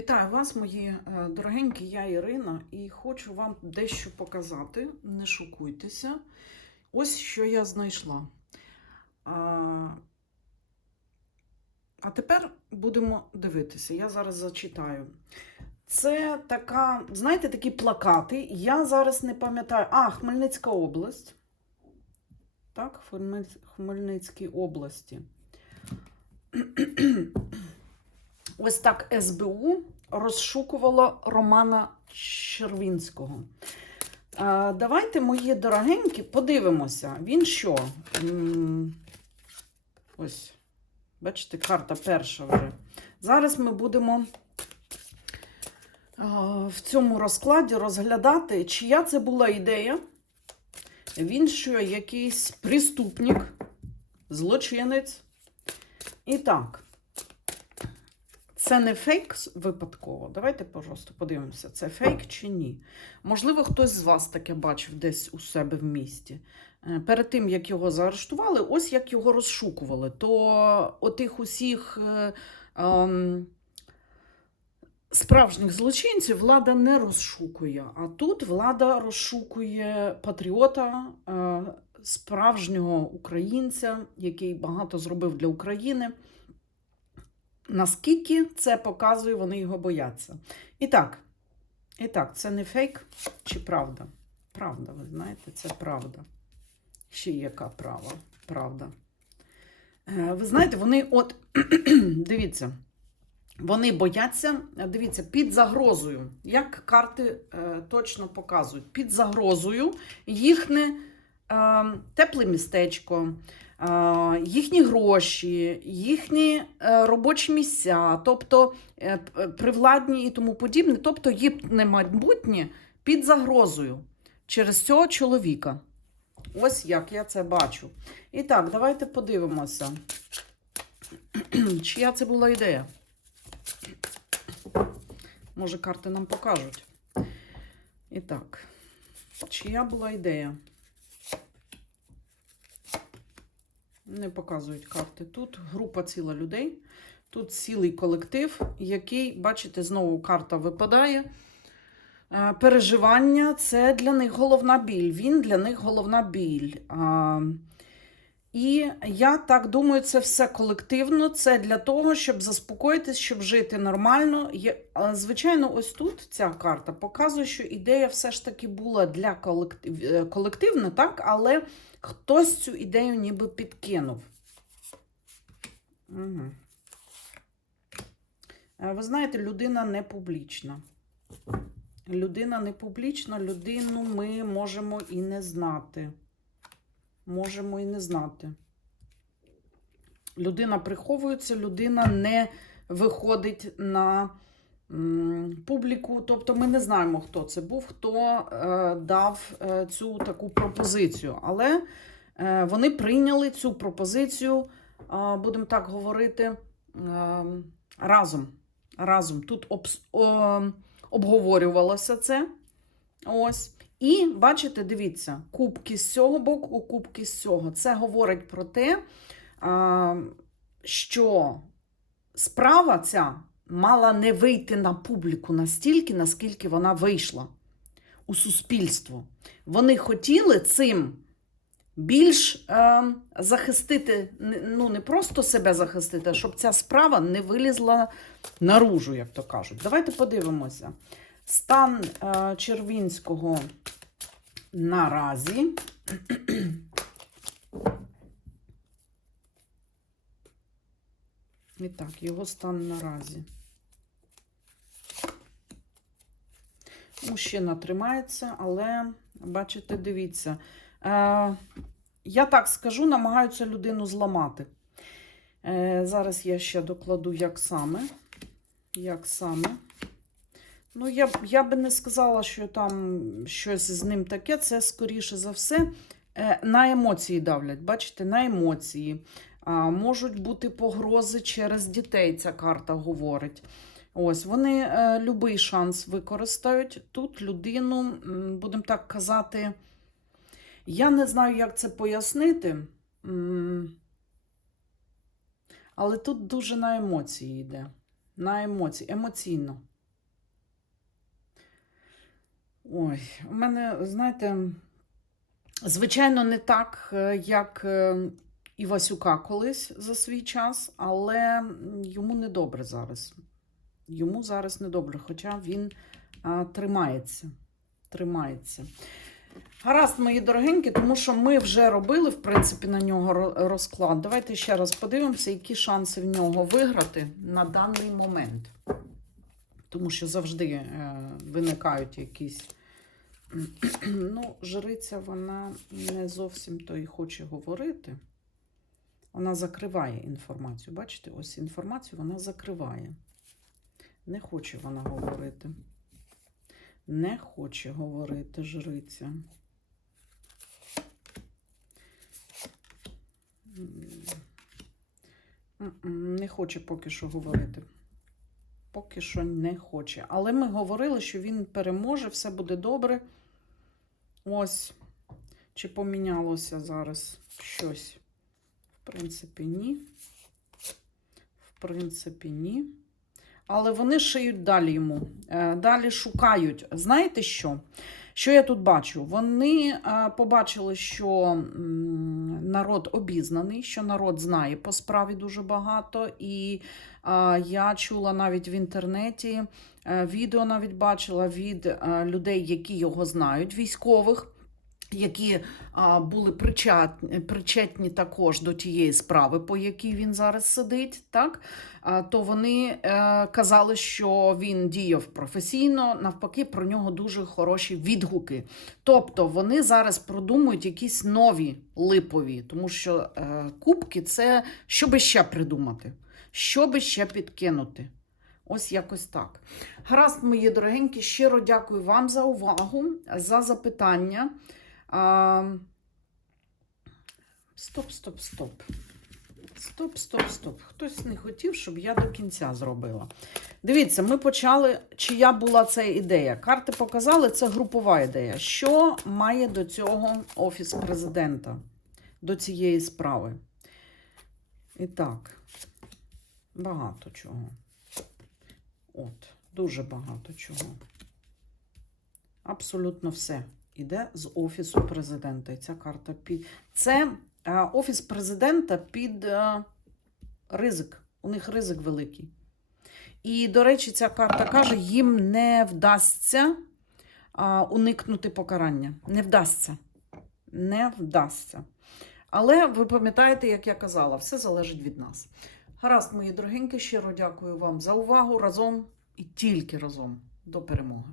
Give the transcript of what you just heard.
Вітаю вас, мої е, дорогенькі, я Ірина, і хочу вам дещо показати. Не шокуйтеся. Ось що я знайшла. А, а тепер будемо дивитися. Я зараз зачитаю. Це така, знаєте, такі плакати. Я зараз не пам'ятаю. А, Хмельницька область. Так, Хмель- Хмельницькій області. Ось так СБУ розшукувало Романа Червінського. Давайте, мої дорогенькі, подивимося. Він що? Ось, бачите, карта перша вже. Зараз ми будемо в цьому розкладі розглядати, чия це була ідея. Він що, якийсь преступник, злочинець. І так. Це не фейк випадково. Давайте просто подивимося, це фейк чи ні. Можливо, хтось з вас таке бачив десь у себе в місті. Е, Перед тим, як його заарештували, ось як його розшукували, то отих усіх е, ем, справжніх злочинців влада не розшукує. А тут влада розшукує патріота, е, справжнього українця, який багато зробив для України. Наскільки це показує, вони його бояться. І так, і так, це не фейк чи правда? Правда, ви знаєте, це правда. Ще яка права, правда. Е, Ви знаєте, вони от, дивіться, вони бояться, дивіться, під загрозою, як карти е, точно показують, під загрозою їхнє е, тепле містечко, їхні гроші, їхні е, робочі місця, тобто е, привладні і тому подібне, тобто їхнє майбутнє під загрозою через цього чоловіка. Ось як я це бачу. І так, давайте подивимося, чия це була ідея. Може, карти нам покажуть. І так, чия була ідея? Не показують карти. Тут група ціла людей. Тут цілий колектив, який, бачите, знову карта випадає. Е, Переживання це для них головна біль. Він для них головна біль. І я так думаю, це все колективно. Це для того, щоб заспокоїтись, щоб жити нормально. Звичайно, ось тут ця карта показує, що ідея все ж таки була для колектив... е, колективна, так? але хтось цю ідею ніби підкинув. Угу. Ви знаєте, людина не публічна. Людина не публічна, людину ми можемо і не знати. Можемо і не знати. Людина приховується, людина не виходить на публіку. Тобто ми не знаємо, хто це був, хто е, дав е, цю таку пропозицію. Але е, вони прийняли цю пропозицію, е, будемо так говорити, е, разом. разом. Тут обс, о, обговорювалося це. Ось. І бачите, дивіться, кубки з цього боку, кубки з цього. Це говорить про те, що справа ця мала не вийти на публіку настільки, наскільки вона вийшла у суспільство. Вони хотіли цим більш е, захистити, ну не просто себе захистити, а щоб ця справа не вилізла наружу, як то кажуть. Давайте подивимося. Стан е, Червінського наразі. І так, його стан наразі. Мужчина тримається, але, бачите, дивіться. Е, я так скажу, намагаються людину зламати. Е, зараз я ще докладу, як саме. Як саме. Ну, я, я би не сказала, що там щось з ним таке. Це, скоріше за все, е, на емоції давлять. Бачите, на емоції. А, можуть бути погрози через дітей, ця карта говорить. Ось, вони е, любий шанс використають. Тут людину, будемо так казати, я не знаю, як це пояснити. Але тут дуже на емоції йде. на емоції, емоційно. Ой, у мене, знаєте, звичайно, не так, е, як е, Івасюка колись за свій час, але йому недобре зараз. Йому зараз недобре, хоча він а, тримається. Тримається. Гаразд, мої дорогенькі, тому що ми вже робили, в принципі, на нього розклад. Давайте ще раз подивимося, які шанси в нього виграти на даний момент. Тому що завжди е, виникають якісь. Ну, жриця, вона не зовсім то і хоче говорити. Вона закриває інформацію. Бачите, ось інформацію вона закриває. Не хоче вона говорити. Не хоче говорити жриця. Не хоче поки що говорити. Поки що не хоче. Але ми говорили, що він переможе, все буде добре. Ось. Чи помінялося зараз щось? В принципі, ні. В принципі, ні. Але вони шиють далі йому. Е, Далі шукають. Знаєте що? Що я тут бачу? Вони е, побачили, що народ обізнаний, що народ знає по справі дуже багато. І е, я чула навіть в інтернеті е, відео, навіть бачила від людей, які його знають, військових. Які а, були причетні, причетні також до тієї справи, по якій він зараз сидить, так а, то вони е, казали, що він діяв професійно, навпаки, про нього дуже хороші відгуки. Тобто вони зараз продумують якісь нові липові, тому що е, кубки це що би ще придумати, що би ще підкинути. Ось якось так. Гаразд, мої дорогенькі, щиро дякую вам за увагу, за запитання. Стоп, стоп, стоп. Стоп, стоп, стоп. Хтось не хотів, щоб я до кінця зробила. Дивіться, ми почали, чия була ця ідея. Карти показали, це групова ідея. Що має до цього Офіс президента, до цієї справи? І так, багато чого. От, дуже багато чого. Абсолютно все іде з Офісу президента. І ця карта під. Це е, Офіс президента під е, ризик. У них ризик великий. І, до речі, ця карта каже, їм не вдасться а, уникнути покарання. Не вдасться. Не вдасться. Але ви пам'ятаєте, як я казала, все залежить від нас. Гаразд, мої дорогенькі, щиро дякую вам за увагу разом і тільки разом до перемоги.